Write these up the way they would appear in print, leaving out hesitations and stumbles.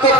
کو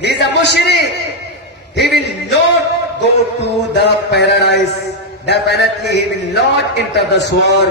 he is a mushrik, he will not go to the paradise, definitely he will not enter the sword,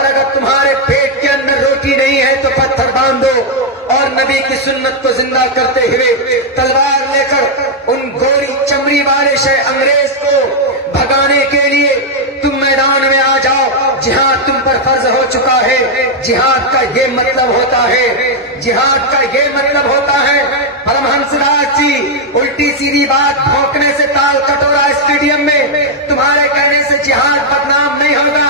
اور اگر تمہارے پیٹ کے اندر روٹی نہیں ہے تو پتھر باندھو اور نبی کی سنت کو زندہ کرتے ہوئے تلوار لے کر ان گوری چمڑی والے انگریز کو بھگانے کے لیے تم میدان میں آ جاؤ. جہاد تم پر فرض ہو چکا ہے. جہاد کا یہ مطلب ہوتا ہے، جہاد کا یہ مطلب ہوتا ہے. پرمہنس داس جی الٹی سیدھی بات بھونکنے سے تال کٹورا اسٹیڈیم میں تمہارے کہنے سے جہاد بدنام نہیں ہوگا.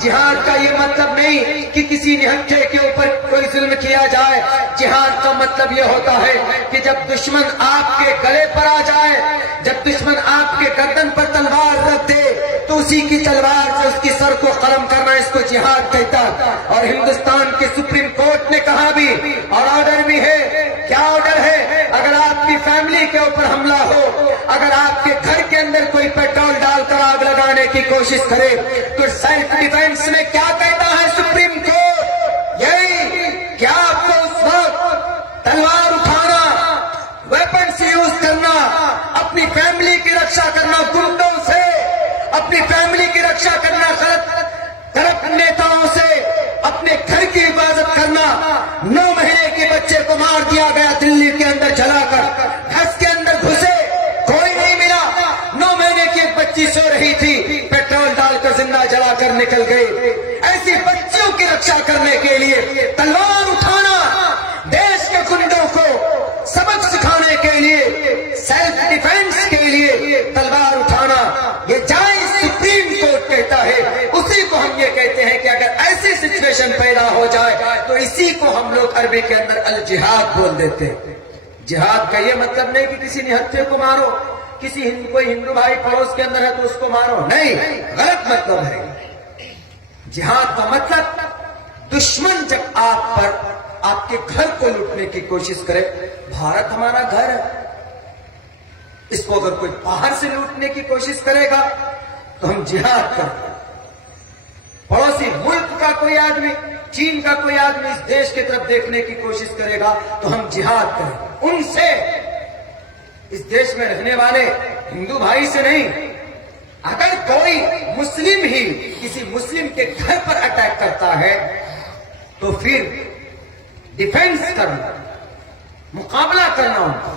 جہاد کا یہ مطلب نہیں کہ کسی نہتھے کے اوپر کوئی ظلم کیا جائے. جہاد کا مطلب یہ ہوتا ہے کہ جب دشمن آپ کے گلے پر آ جائے، جب دشمن آپ کے گردن پر تلوار رکھ دے تو اسی کی تلوار سے اس کی سر کو قلم کرنا، اس کو جہاد کہتا. اور ہندوستان کے سپریم کورٹ نے کہا بھی اور آرڈر بھی ہے. کیا آرڈر ہے؟ اگر آپ کی فیملی کے اوپر حملہ ہو، اگر آپ کے گھر کے اندر کوئی پیٹرول ڈال کر آگ لگانے کی کوشش کرے تو سیلف ڈیفینس میں کیا کہتا ہے سپریم کورٹ؟ یہی کہ آپ کو اس وقت تلوار اٹھانا، ویپنس یوز کرنا، اپنی فیملی کی رکشا کرنا گنڈوں سے، اپنی فیملی کی رکشا کرنا کرپٹ نیتاؤں سے، اپنے گھر کی حفاظت کرنا. 9 مہینے کے بچے کو مار دیا گیا دلی کے اندر جلا کر، گھس کے اندر گھسے کوئی نہیں ملا. 9 مہینے کی ایک بچی سو رہی تھی، پیٹرول ڈال کر زندہ جلا کر نکل گئی. ایسی بچیوں کی رکشا کرنے کے لیے تلوار اٹھانا، دیش کے گنڈوں کو سبق سکھانے کے لیے، سیلف ڈیفینس کے لیے تلوار اٹھانا یہ جائز سپریم کورٹ کہتا ہے. اسی کو ہم یہ کہتے ہیں کہ اگر ایسی سچویشن پیدا ہو جائے تو اسی کو ہم لوگ عربی کے اندر الجہاد بول دیتے ہیں. جہاد کا یہ مطلب نہیں کہ کسی نہتھے کو مارو، کسی کوئی ہندو بھائی پڑوس کے اندر ہے تو اس کو مارو، نہیں، غلط مطلب ہے. جہاد کا مطلب دشمن جب آپ پر آپ کے گھر کو لوٹنے کی کوشش کرے، بھارت ہمارا گھر ہے، اس کو اگر کوئی باہر سے لوٹنے کی کوشش کرے گا تو ہم جہاد کرتے ہیں. پڑوسی ملک کا کوئی آدمی، چین کا کوئی آدمی اس دیش کی طرف دیکھنے کی کوشش کرے گا تو ہم جہاد کریں. ان سے، اس دیش میں رہنے والے ہندو بھائی سے نہیں. اگر کوئی مسلم ہی کسی مسلم کے گھر پر اٹیک کرتا ہے تو پھر ڈیفینس کرنا، مقابلہ کرنا، ان کا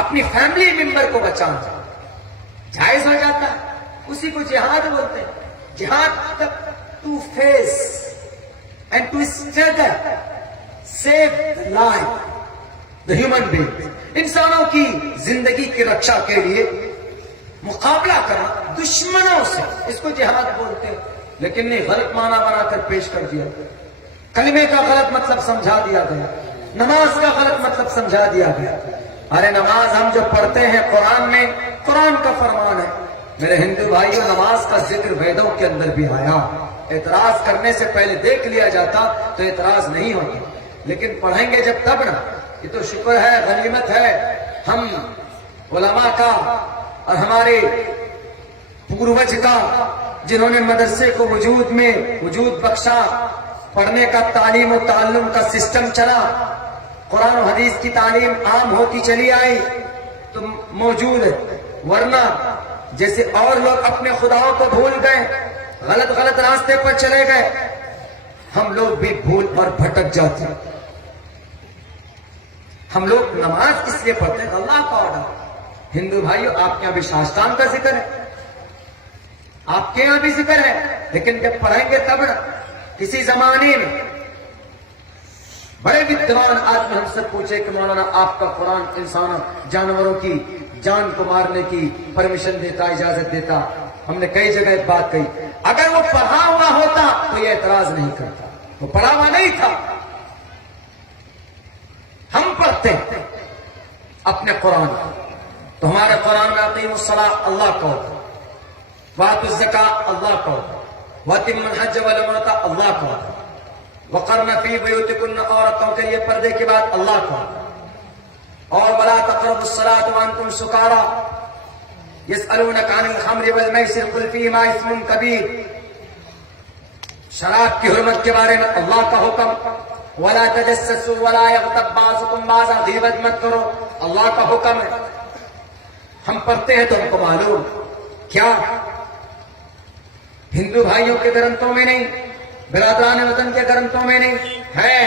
اپنی فیملی ممبر کو بچانا جائز ہو جاتا ہے. اسی کو جہاد بولتے ہیں. جہاد to face and to struggle save life the human being, انسانوں کی زندگی کی رکشا کے لیے مقابلہ کرنا دشمنوں سے، اس کو جہاد بولتے ہیں. لیکن نہیں، غلط معنی بنا کر پیش کر دیا. کلمے کا غلط مطلب سمجھا دیا گیا، نماز کا غلط مطلب سمجھا دیا گیا. ارے نماز ہم جو پڑھتے ہیں قرآن میں، قرآن کا فرمان ہے. میرے ہندو بھائیوں، نماز کا ذکر ویدوں کے اندر بھی آیا. اعتراض کرنے سے پہلے دیکھ لیا جاتا تو اعتراض نہیں ہوتا، لیکن پڑھیں گے جب تب نا. یہ تو شکر ہے، غنیمت ہے ہم علماء کا اور ہمارے پوروج کا، جنہوں نے مدرسے کو وجود بخشا، پڑھنے کا تعلیم و تعلم کا سسٹم چلا، قرآن و حدیث کی تعلیم عام ہوتی چلی آئی تو موجود ہے. ورنہ جیسے اور لوگ اپنے خداؤں کو بھول گئے، غلط راستے پر چلے گئے، ہم لوگ بھی بھول اور بھٹک جاتے ہیں. ہم لوگ نماز اس لیے پڑھتے ہیں اللہ کا آرڈر. ہندو بھائیوں، آپ کے یہاں بھی شاستان کا ذکر ہے، آپ کے یہاں بھی ذکر ہے، لیکن جب پڑھیں گے تب نا. کسی زمانے میں بڑے ودوان آدمی ہم سے پوچھے کہ مولانا آپ کا قرآن انسانوں جانوروں کی جان کو مارنے کی پرمیشن دیتا، اجازت دیتا. ہم نے کئی جگہ ایک بات کہی، اگر وہ پڑھا ہوا ہوتا تو یہ اعتراض نہیں کرتا. وہ پڑھا ہوا نہیں تھا. ہم پڑھتے ہیں اپنے قرآن، تو ہمارے قرآن میں اقیم الصلاۃ اللہ کو، وآتوا الزکاۃ اللہ کو، واتموا الحج والعمرۃ اللہ کو، وقرن فی بیوتکن، عورتوں کے لیے پردے کی بات اللہ کو، اور ولا تقربوا الصلاۃ وانتم سکارى یسألونک عن الخمر والمیسر قل فیہما اثم کبیر. شراب کی حرمت کے بارے میں اللہ کا حکم، ولا تجسسوا ولا یغتب بعضکم بعضا، غیبت مت کرو، اللہ کا حکم ہے. ہم پڑھتے ہیں تو ہم کو معلوم. کیا ہندو بھائیوں کے گرنتھوں میں نہیں، برادران وطن کے گرمتوں میں نہیں ہے،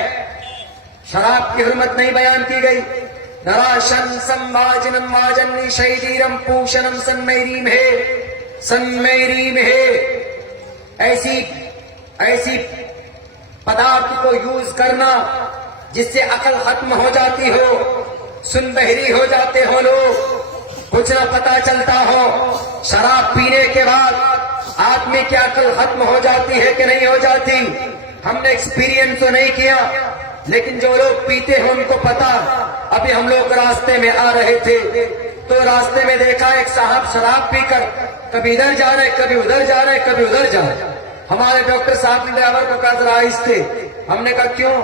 شراب کی حرمت نہیں بیان کی گئی. نراشن سمواجنم واجنی شیدیرم پوشنم سنمیریم ہے. ایسی پدارتھ کو یوز کرنا جس سے عقل ختم ہو جاتی ہو، سن بہری ہو جاتے ہو لوگ، کچھ نہ پتا چلتا ہو. شراب پینے کے بعد آدمی کی عقل ختم ہو جاتی ہے کہ نہیں ہو جاتی؟ ہم نے ایکسپیرینس تو نہیں کیا، لیکن جو لوگ پیتے ہیں ان کو پتا. ابھی ہم لوگ راستے میں آ رہے تھے تو راستے میں دیکھا ایک صاحب شراب پی کر کبھی ادھر جا رہے، کبھی ادھر جا رہے، کبھی ادھر جا رہے. ہمارے ڈاکٹر صاحب نے ڈرائیور کو کہا ذرا آہستہ. ہم نے کہا کیوں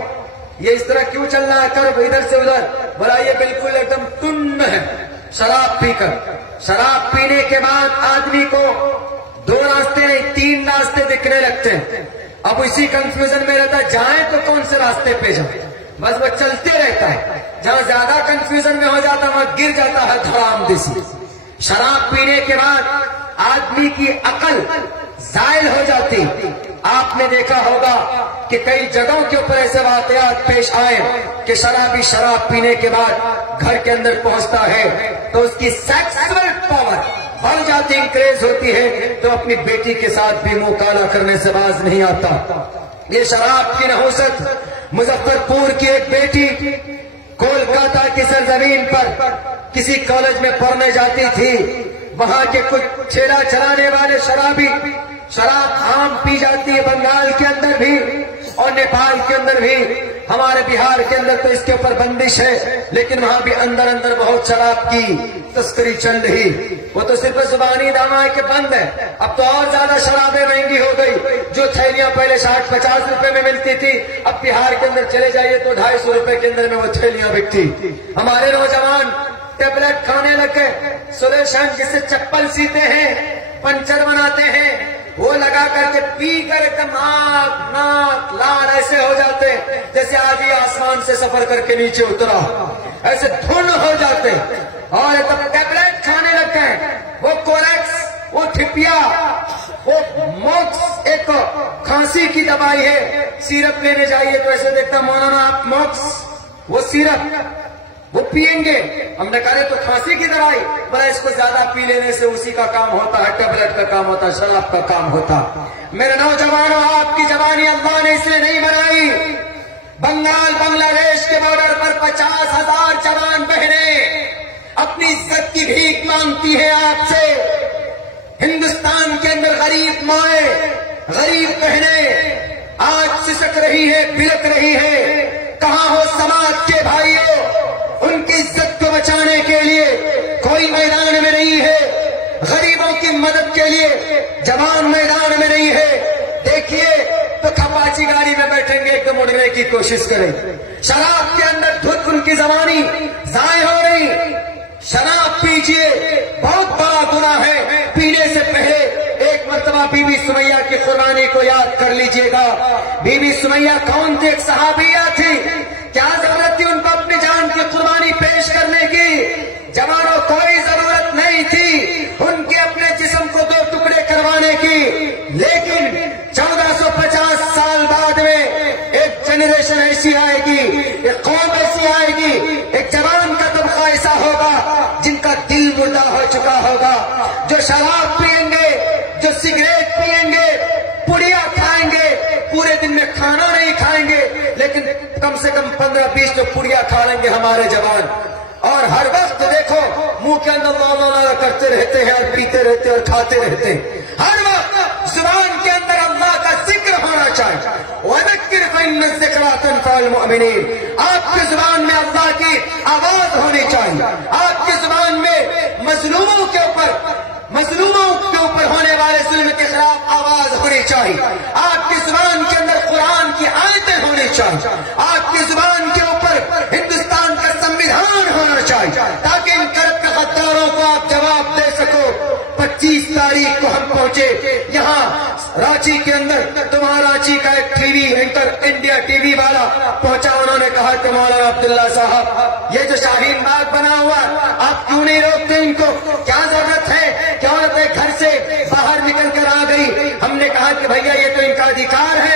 یہ اس طرح کیوں چل رہا ہے، کر ادھر سے ادھر. بولا یہ بالکل ایک دم ٹن ہے شراب پی کر. شراب پینے کے بعد آدمی کو 2 راستے نہیں 3 راستے دکھنے لگتے ہیں. اب اسی کنفیوژن میں رہتا ہے جائیں تو کون سے راستے پہ جائیں، بس وہ چلتے رہتا ہے. جہاں زیادہ کنفیوژن میں ہو جاتا وہاں گر جاتا ہے دھڑام دیسی. شراب پینے کے بعد آدمی کی عقل زائل ہو جاتی. آپ نے دیکھا ہوگا کہ کئی جگہوں کے اوپر ایسے واقعات پیش آئے کہ شرابی شراب پینے کے بعد گھر کے اندر پہنچتا ہے تو اس کی سیکسول پاور بڑھ جاتی، انکریز ہوتی ہے، تو اپنی بیٹی کے ساتھ بھی منہ کالا کرنے سے باز نہیں آتا. یہ شراب کی نحوست. مظفر پور کی ایک بیٹی کولکاتہ کی سرزمین پر کسی کالج میں پڑھنے جاتی تھی. وہاں کے کچھ ٹھیلا چلانے والے شرابی شراب عام پی جاتی ہے، بنگال کے اندر بھی اور نیپال کے اندر بھی. ہمارے بہار کے اندر تو اس کے اوپر بندش ہے، لیکن وہاں بھی اندر اندر بہت شراب کی تسکری چل رہی. وہ تو صرف زبانی دعویٰ ہے کہ بند ہے، اب تو اور زیادہ شرابیں مہنگی ہو گئی. جو تھیلیاں پہلے 60-50 روپے میں ملتی تھی، اب بہار کے اندر چلے جائیے تو 250 روپے کے اندر میں وہ تھیلیاں بکتی. ہمارے نوجوان ٹیبلٹ کھانے لگے، سولوشن جس سے چپل سیتے ہیں، پنچر بناتے ہیں، وہ لگا کر کے پی کر ایک دم آنکھ ناک لال ایسے ہو جاتے جیسے آج ہی آسمان سے سفر کر کے نیچے اترا، ایسے دھن ہو جاتے اور ایک دم ٹیبلٹ کھانے لگتے ہیں. وہ کوریکس، وہ ٹھپیا، وہ موکس ایک کھانسی کی دوائی ہے، سیرپ لینے جائیے تو ایسے دیکھتا مولانا آپ موکس وہ سیرپ وہ پیئیں گے. ہم نے کہا تو کھانسی کی دوائی، بڑا اس کو زیادہ پی لینے سے اسی کا کام ہوتا ہے، ٹیبلٹ کا کام ہوتا ہے، شراب کا کام ہوتا. میرے نوجوانوں، آپ کی جوانی اللہ نے اس لیے نہیں بنائی. بنگال بنگلہ دیش کے بارڈر پر 50,000 جوان بہنیں اپنی عزت کی بھیک مانگتی ہیں آپ سے. ہندوستان کے اندر غریب مائیں، غریب بہنیں آج سسک رہی ہے، بلک رہی ہے. کہاں ہو سماج کے بھائیوں؟ ان کی عزت کو بچانے کے لیے کوئی میدان میں نہیں ہے. غریبوں کی مدد کے لیے جوان میدان میں نہیں ہے. دیکھیے تو کھپاچی گاڑی میں بیٹھیں گے، ایک دم اڑنے کی کوشش کریں. شراب کے اندر دھت ان کی زبانی ضائع ہو رہی. شراب پیجیے، بہت بڑا گناہ ہے. پینے سے پہلے ایک مرتبہ بی بی سمیہ کی قربانی کو یاد کر لیجئے گا. بی بی سمیہ کون تھی؟ ایک صحابیہ تھی. کیا ضرورت تھی ان کو اپنی جان کی قربانی پیش کرنے کی؟ جوانوں، کوئی ضرورت نہیں تھی ان کے اپنے جسم کو 2 ٹکڑے کروانے کی. لیکن 1450 سال بعد میں ایک جنریشن ایسی آئے گی، ایک قوم ایسی آئے گی، ایک جوان کا طبقہ ایسا ہوگا جن کا دل مردہ ہو چکا ہوگا، جو شراب پیئیں گے، جو سگریٹ پیئیں گے، پڑیا کھائیں گے. پورے دن میں کھانا نہیں کھائیں گے لیکن کم سے کم 15-20 تو پڑیا کھا لیں گے ہمارے جوان. اور ہر وقت دیکھو منہ کے اندر لا کرتے رہتے ہیں اور پیتے رہتے اور کھاتے رہتے ہیں. ہر وقت زبان کے اندر اللہ کا ذکر ہونا چاہیے. وَذَكِّرْ فَإِنَّ الذِّكْرَىٰ تَنفَعُ الْمُؤْمِنِينَ. آپ کی زبان میں اللہ کی آواز ہونی چاہیے. آپ کی زبان میں مظلوموں کے اوپر ہونے والے ظلم کے خلاف آواز ہونی چاہیے. آپ کی زبان کے اندر قرآن کی آیتیں ہونی چاہیے. آپ کی زبان کے اوپر ہندوستان کا سنویدھان ہونا چاہیے تاکہ ان کرپٹ غداروں کو آپ جواب دے سکو. 25 تاریخ کو ہم پہنچے یہاں رانچی کے اندر. تمہارا رانچی کا ایک T V anchor India T V والا پہنچا. انہوں نے کہا کہ مولانا عبداللہ صاحب یہ جو شاہین باغ بنا ہوا آپ کیوں نہیں روکتے ان کو؟ کیا ضرورت ہے کہ عورتیں گھر سے باہر نکل کر آ گئی؟ ہم نے کہا کہ بھیا یہ تو ان کا ادھیکار ہے،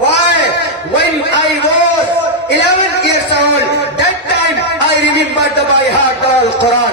Why? When I was 11 years old, that time I remembered by heart all Quran.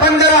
15,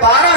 12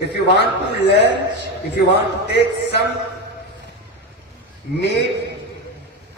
If you want to learn, if you want to take some meat,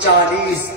40